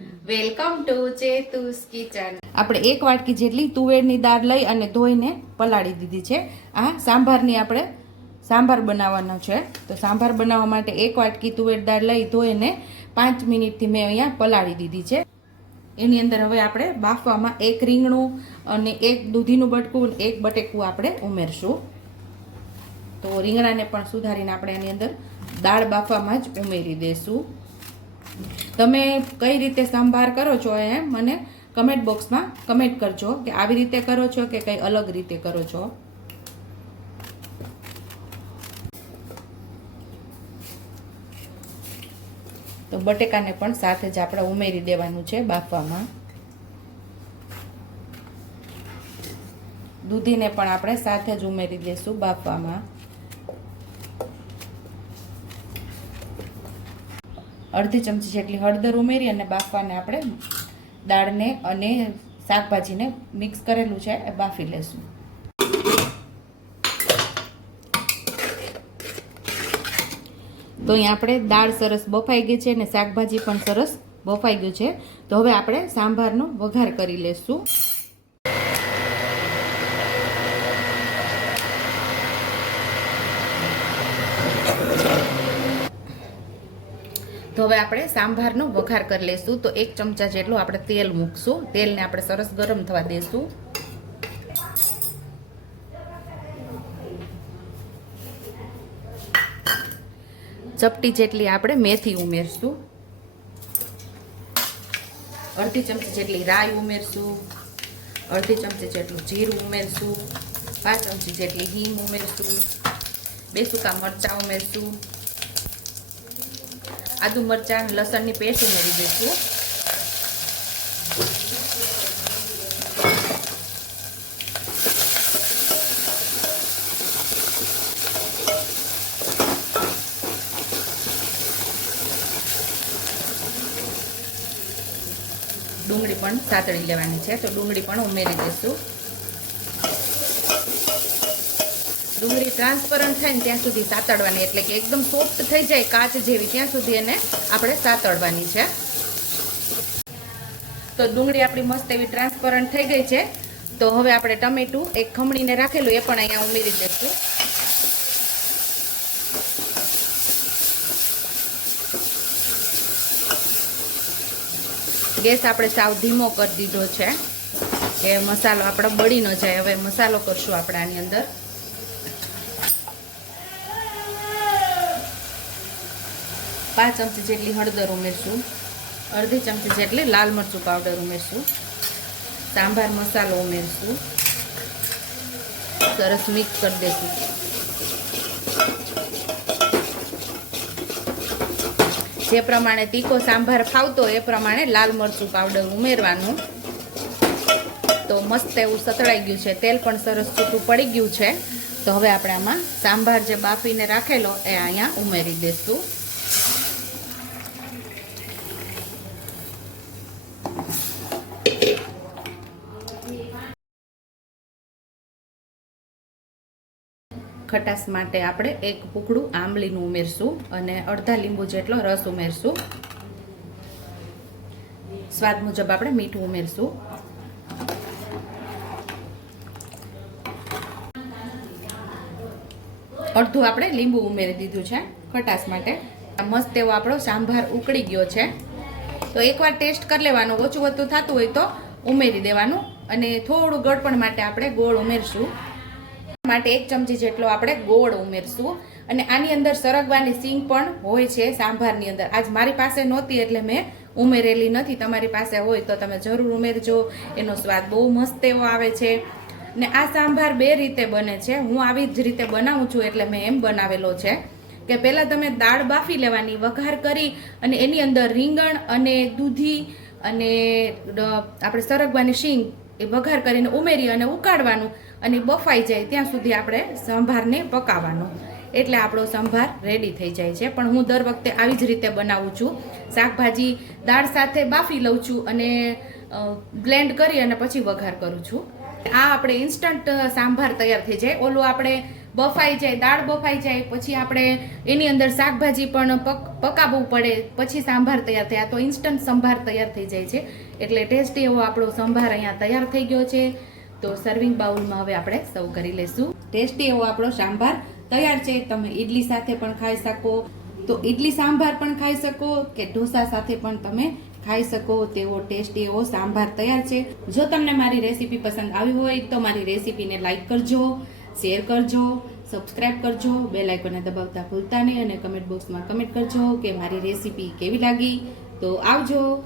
Welcome to ચેતુસ kitchen. આપણે એક વાટકી જેટલી તુવેરની દાળ લઈ અને ધોઈને પલાળી દીધી છે. આ સાંભારની આપણે સાંભાર બનાવવાનો છે. તો સાંભાર બનાવવા માટે એક વાટકી તુવેર દાળ લઈ ધોઈને પાંચ મિનિટથી મેં અહીંયા પલાળી દીધી છે. એની અંદર હવે આપણે બાફવામાં એક રીંગણું અને એક દૂધીનું બટકું એક બટેકું આપણે ઉમેરશું. તો રીંગણાને પણ સુધારીને આપણે એની અંદર દાળ બાફવામાં જ ઉમેરી દઈશું તમે કઈ રીતે સંભાર કરો છો એ મને કમેન્ટ બોક્સમાં કમેન્ટ કરજો કે આવી રીતે કરો છો કે કંઈ અલગ રીતે કરો છો. તો બટેકાને પણ સાથે જ આપણે ઉમેરી દેવાનું છે બાફવામાં. દૂધીને પણ આપણે સાથે જ ઉમેરી દઈશું બાફવામાં. અડધી ચમચી જેટલી હળદર ઉમેરી અને બાફવાને આપણે દાળને અને શાકભાજીને મિક્સ કરેલું છે એ બાફી લેશું. તો અહીંયા આપણે દાળ સરસ બફાઈ ગઈ છે અને શાકભાજી પણ સરસ બફાઈ ગયું છે. તો હવે આપણે સાંભારનો વઘાર કરી લેશું. તો હવે આપણે સાંભારનો વઘાર કરી લઈશું તો એક ચમચા જેટલું આપણે તેલ મૂકશું. તેલને આપણે સરસ ગરમ થવા દઈશું ચપટી જેટલી આપણે મેથી ઉમેરશું. અડધી ચમચી જેટલી રાઈ ઉમેરશું. અડધી ચમચી જેટલું જીરું ઉમેરશું. પાંચ ચમચી જેટલી હિંગ ઉમેરશું. બે સૂકા મરચાં ઉમેરશું. આદુ મરચાં લસણની પેસ્ટ ઉમેરી દઈશું. ડુંગળી પણ સાતળી લેવાની છે, તો ડુંગળી પણ ઉમેરી દઈશું. ડુંગળી ટ્રાન્સપરન્ટ થાય ને ત્યાં સુધી સાતડવાની, એટલે કે એકદમ સોફ્ટ થઈ જાય કાચ જેવી, ત્યાં સુધી એને આપણે સાતડવાની છે. તો ડુંગળી આપણી મસ્ત એવી ટ્રાન્સપરન્ટ થઈ ગઈ છે. તો હવે આપણે ટમેટું એક ખમણીને રાખેલું, એ પણ અહીંયા ઉમેરી દઈશું. ગેસ આપણે સાવ ધીમો કરી દીધો છે, કે મસાલો આપણો બળી ન જાય. હવે મસાલો કરશું આપણે આની અંદર. પાંચ ચમચી જેટલી હળદર ઉમેરશું. અડધી ચમચી જેટલી લાલ મરચું પાવડર ઉમેરશું. સાંભાર મસાલો ઉમેરશું. સરસ મિક્સ કરી દઈશું જે પ્રમાણે તીખો સાંભાર ખાવતો એ પ્રમાણે લાલ મરચું પાવડર ઉમેરવાનું. તો મસ્ત એવું સતળાઈ ગયું છે. તેલ પણ સરસ છૂટું પડી ગયું છે. તો હવે આપણે આમાં સાંભાર જે બાફીને રાખેલો એ અહીંયા ઉમેરી દઈશું ખટાશ માટે આપણે એક પૂકડું આંબલીનું ઉમેરશું અને અડધા લીંબુ જેટલો રસ ઉમેરશું. સ્વાદ મુજબ આપણે મીઠું ઉમેરશું. અડધું આપણે લીંબુ ઉમેરી દીધું છે ખટાશ માટે. મસ્ત એવો આપણો સાંભાર ઉકળી ગયો છે. તો એકવાર ટેસ્ટ કરી લેવાનો, ઓછું વધતું થતું હોય તો ઉમેરી દેવાનું અને થોડું ગળપણ માટે આપણે ગોળ ઉમેરશું. માટે એક ચમચી જેટલો આપણે ગોળ ઉમેરશું. અને આની અંદર સરગવાની સિંગ પણ હોય છે સાંભારની અંદર. આજ મારી પાસે નહોતી એટલે મેં ઉમેરેલી નથી. તમારી પાસે હોય તો તમે જરૂર ઉમેરજો. એનો સ્વાદ બહુ મસ્ત એવો આવે છે. ને આ સાંભાર બે રીતે બને છે. હું આવી જ રીતે બનાવું છું એટલે મેં એમ બનાવેલો છે કે પહેલાં તમે દાળ બાફી લેવાની, વઘાર કરી અને એની અંદર રીંગણ અને દૂધી અને આપણે સરગવાની શીંગ એ વઘાર કરીને ઉમેરી અને ઉકાળવાનું. અને બફાઈ જાય ત્યાં સુધી આપણે સંભારને પકાવવાનો. એટલે આપણો સંભાર રેડી થઈ જાય છે. પણ હું દર વખતે આવી જ રીતે બનાવું છું. શાકભાજી દાળ સાથે બાફી લઉં છું અને બ્લેન્ડ કરી અને પછી વઘાર કરું છું. આ આપણે ઇન્સ્ટન્ટ સાંભાર તૈયાર થઈ જાય. ઓલું આપણે બફાઈ જાય, દાળ બફાઈ જાય, પછી આપણે એની અંદર શાકભાજી પણ પક, પકાવવું પડે, પછી સાંભાર તૈયાર થાય. આ તો ઇન્સ્ટન્ટ સંભાર તૈયાર થઈ જાય છે. એટલે ટેસ્ટી એવો આપણો સંભાર અહીંયા તૈયાર થઈ ગયો છે. તો સર્વિંગ બાઉલમાં હવે આપણે સર્વ કરી લેશું. ટેસ્ટી એવો આપણો સાંભાર તૈયાર છે. તમે ઈડલી સાથે પણ ખાઈ શકો. તો ઈડલી સાંભાર પણ ખાઈ શકો કે ઢોસા સાથે પણ તમે ખાઈ શકો. તેવો ટેસ્ટી એવો સાંભાર તૈયાર છે. જો તમને મારી રેસીપી પસંદ આવી હોય તો મારી રેસીપીને લાઈક કરજો શેર કરજો સબસ્ક્રાઇબ કરજો બે લાઇકોને દબાવતા ભૂલતા નહીં અને કમેન્ટ બોક્સમાં કમેન્ટ કરજો કે મારી રેસીપી કેવી લાગી. તો આવજો.